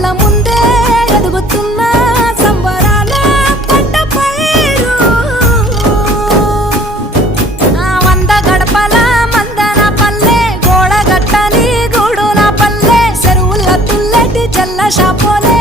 కళ్ళ ముందే ఎదుగుతున్న సంబరాల పంట పైరు వంద గడపల మందన పల్లె గోడగట్టని గూడుల పల్లె చెరువుల తుల్లటి చెల్ల షాపోలే